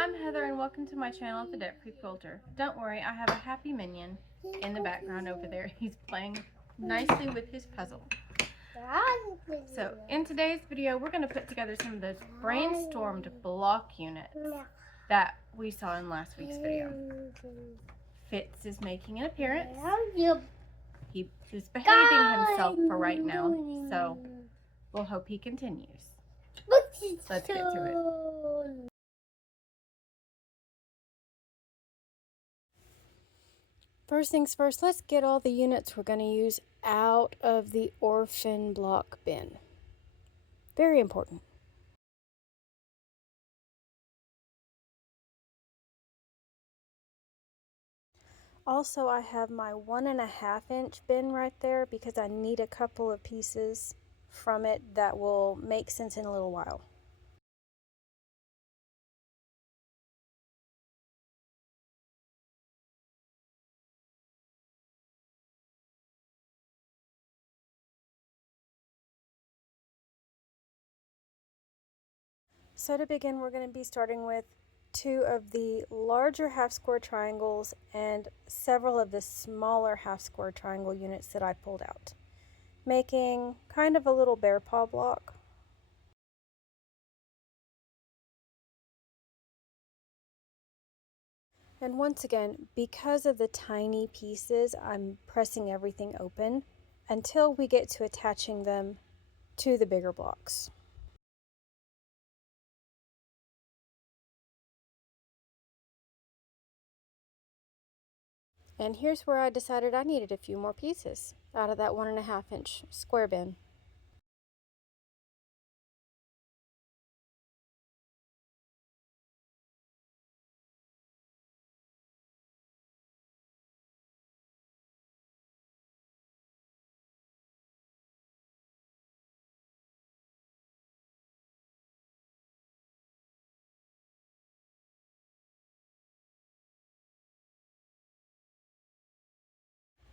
I'm Heather and welcome to my channel, The Debt Free Quilter. Don't worry, I have a happy minion in the background over there. He's playing nicely with his puzzle. So in today's video, we're going to put together some of those brainstormed block units that we saw in last week's video. Fitz is making an appearance. He is behaving himself for right now, so we'll hope he continues. Let's get to it. First things first, let's get all the units we're going to use out of the orphan block bin. Very important. Also, I have my 1.5 inch bin right there because I need a couple of pieces from it that will make sense in a little while. So to begin, we're going to be starting with 2 of the larger half square triangles and several of the smaller half square triangle units that I pulled out, making kind of a little bear paw block. And once again, because of the tiny pieces, I'm pressing everything open until we get to attaching them to the bigger blocks. And here's where I decided I needed a few more pieces out of that 1.5 inch square bin.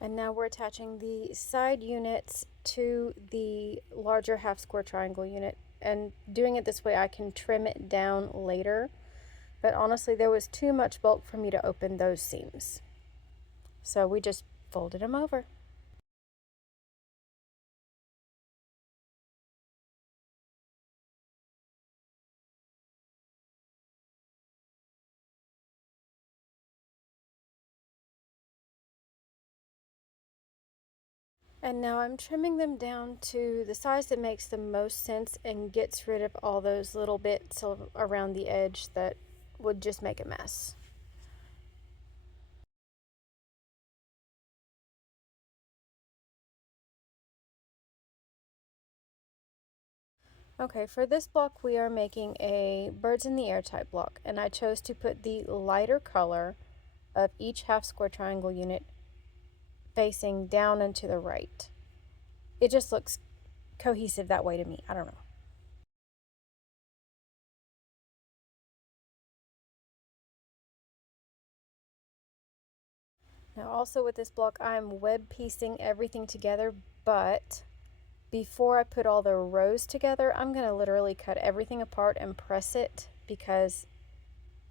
And now we're attaching the side units to the larger half square triangle unit. And doing it this way, I can trim it down later. But honestly, there was too much bulk for me to open those seams. So we just folded them over. And now I'm trimming them down to the size that makes the most sense and gets rid of all those little bits around the edge that would just make a mess. Okay, for this block we are making a birds in the air type block, and I chose to put the lighter color of each half square triangle unit facing down and to the right. It just looks cohesive that way to me. I don't know. Now also with this block I'm web piecing everything together, but before I put all the rows together, I'm going to literally cut everything apart and press it, because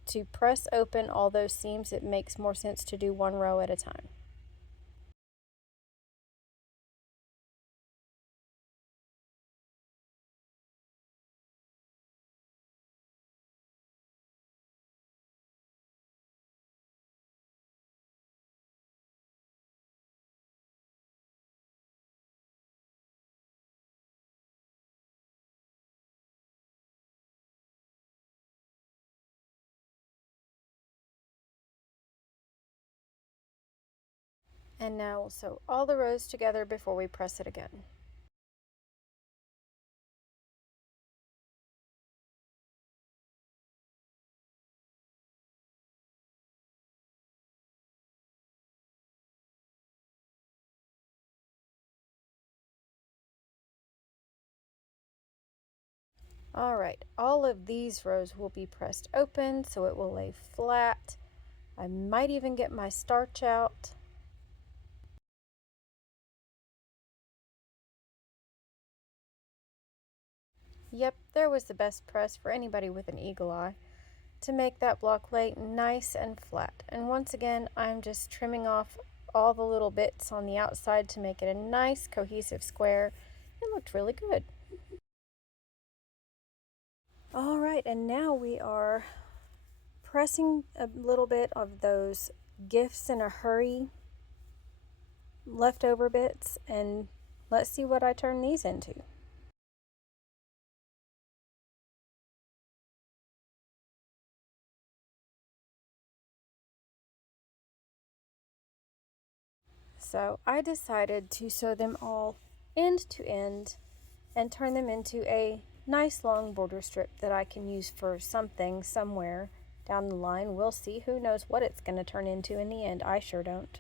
to press open all those seams, it makes more sense to do one row at a time. And now we'll sew all the rows together before we press it again. Alright, all of these rows will be pressed open so it will lay flat. I might even get my starch out. Yep, there was the best press for anybody with an eagle eye. to make that block lay nice and flat. And once again, I'm just trimming off all the little bits on the outside to make it a nice cohesive square. It looked really good. All right, and now we are pressing a little bit of those gifts in a hurry leftover bits, and let's see what I turn these into. So I decided to sew them all end to end and turn them into a nice long border strip that I can use for something somewhere down the line. We'll see. Who knows what it's going to turn into in the end. I sure don't.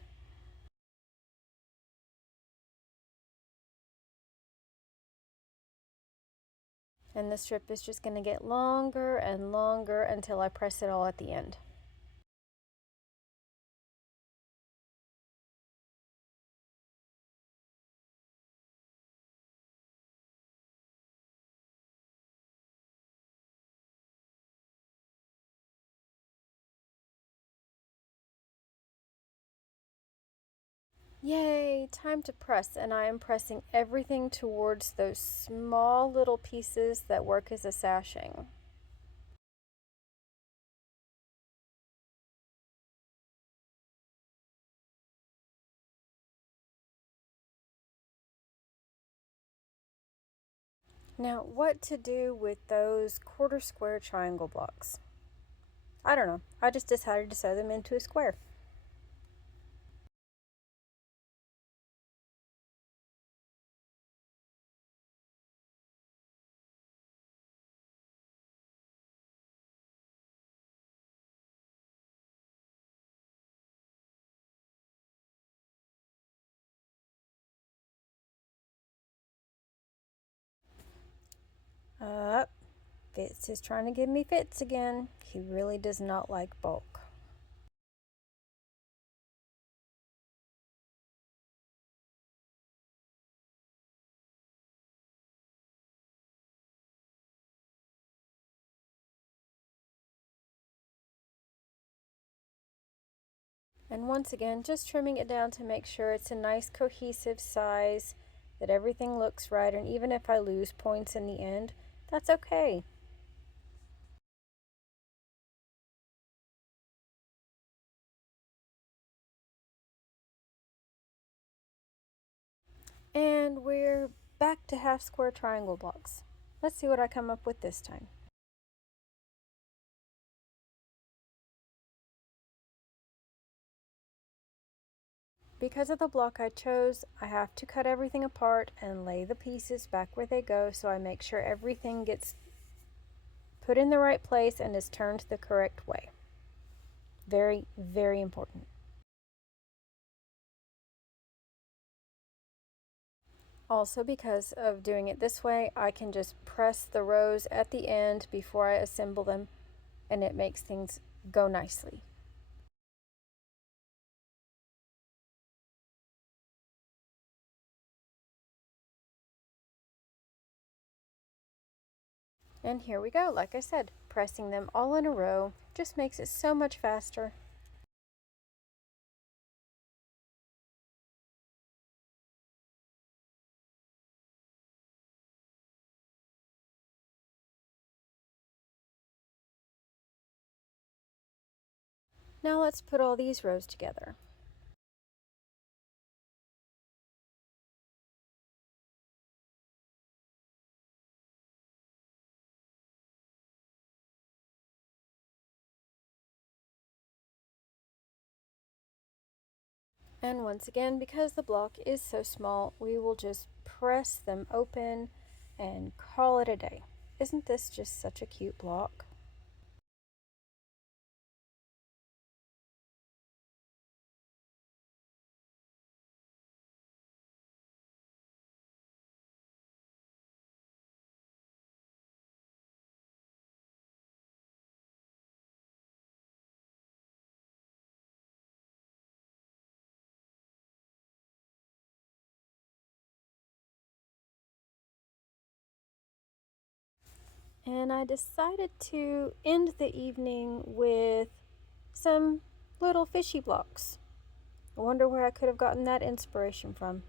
And the strip is just going to get longer and longer until I press it all at the end. Yay, time to press, and I am pressing everything towards those small little pieces that work as a sashing. Now, what to do with those quarter square triangle blocks? I don't know. I just decided to sew them into a square. Fitz is trying to give me fits again. He really does not like bulk. And once again, just trimming it down to make sure it's a nice cohesive size, that everything looks right, and even if I lose points in the end, that's okay. And we're back to half square triangle blocks. Let's see what I come up with this time. Because of the block I chose, I have to cut everything apart and lay the pieces back where they go, so I make sure everything gets put in the right place and is turned the correct way. Very, very important. Also, because of doing it this way, I can just press the rows at the end before I assemble them, and it makes things go nicely. And here we go. Like I said, pressing them all in a row just makes it so much faster. Now let's put all these rows together. And once again, because the block is so small, we will just press them open and call it a day. Isn't this just such a cute block? And I decided to end the evening with some little fishy blocks. I wonder where I could have gotten that inspiration from.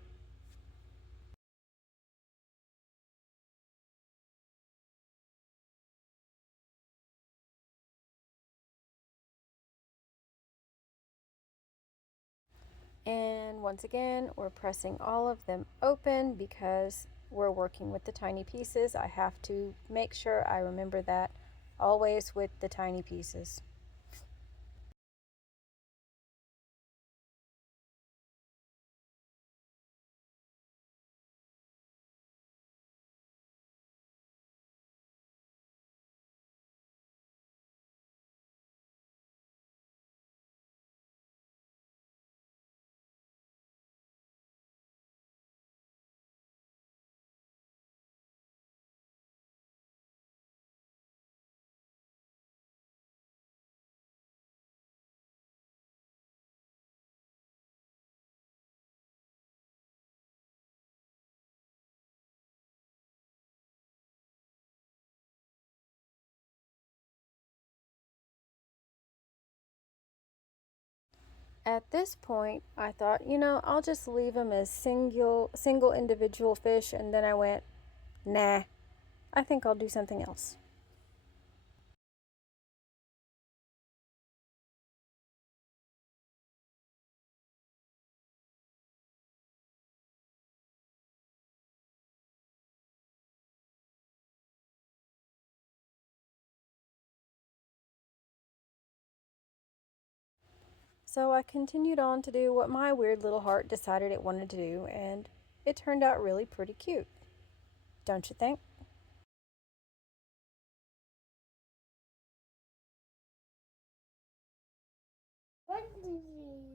And once again, we're pressing all of them open because we're working with the tiny pieces. I have to make sure I remember that always with the tiny pieces. At this point, I thought, I'll just leave them as single individual fish, and then I went, nah, I think I'll do something else. So I continued on to do what my weird little heart decided it wanted to do, and it turned out really pretty cute. Don't you think?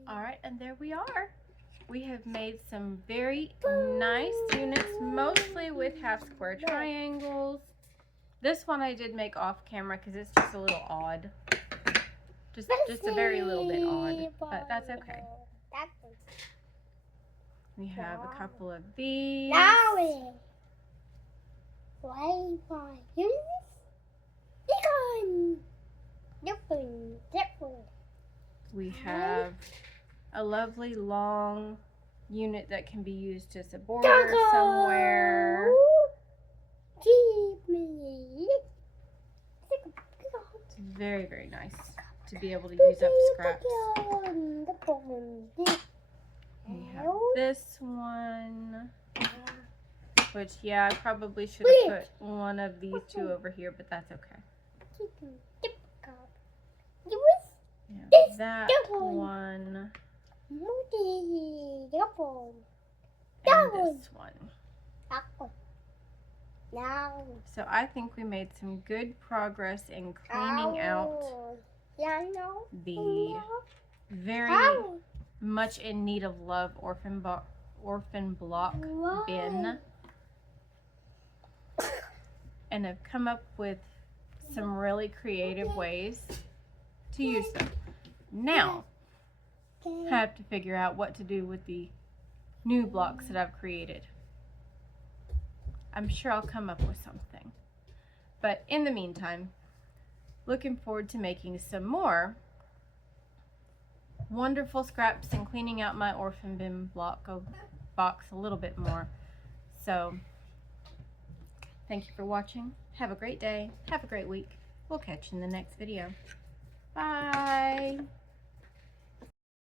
Alright, and there we are. We have made some very nice units, mostly with half square triangles. This one I did make off camera because it's just a little odd. Just a very little bit odd, but that's okay. We have a couple of these. We have a lovely long unit that can be used as a border somewhere. It's very, very nice to be able to use up scraps. We have this one, which, yeah, I probably should have put one of these two over here, but that's okay. Yeah, that one, and this one. So I think we made some good progress in cleaning out the very much in need of love orphan block bin, and have come up with some really creative ways to use them. Now I have to figure out what to do with the new blocks that I've created. I'm sure I'll come up with something. But in the meantime, looking forward to making some more wonderful scraps and cleaning out my orphan bin box a little bit more. So, thank you for watching. Have a great day. Have a great week. We'll catch you in the next video. Bye.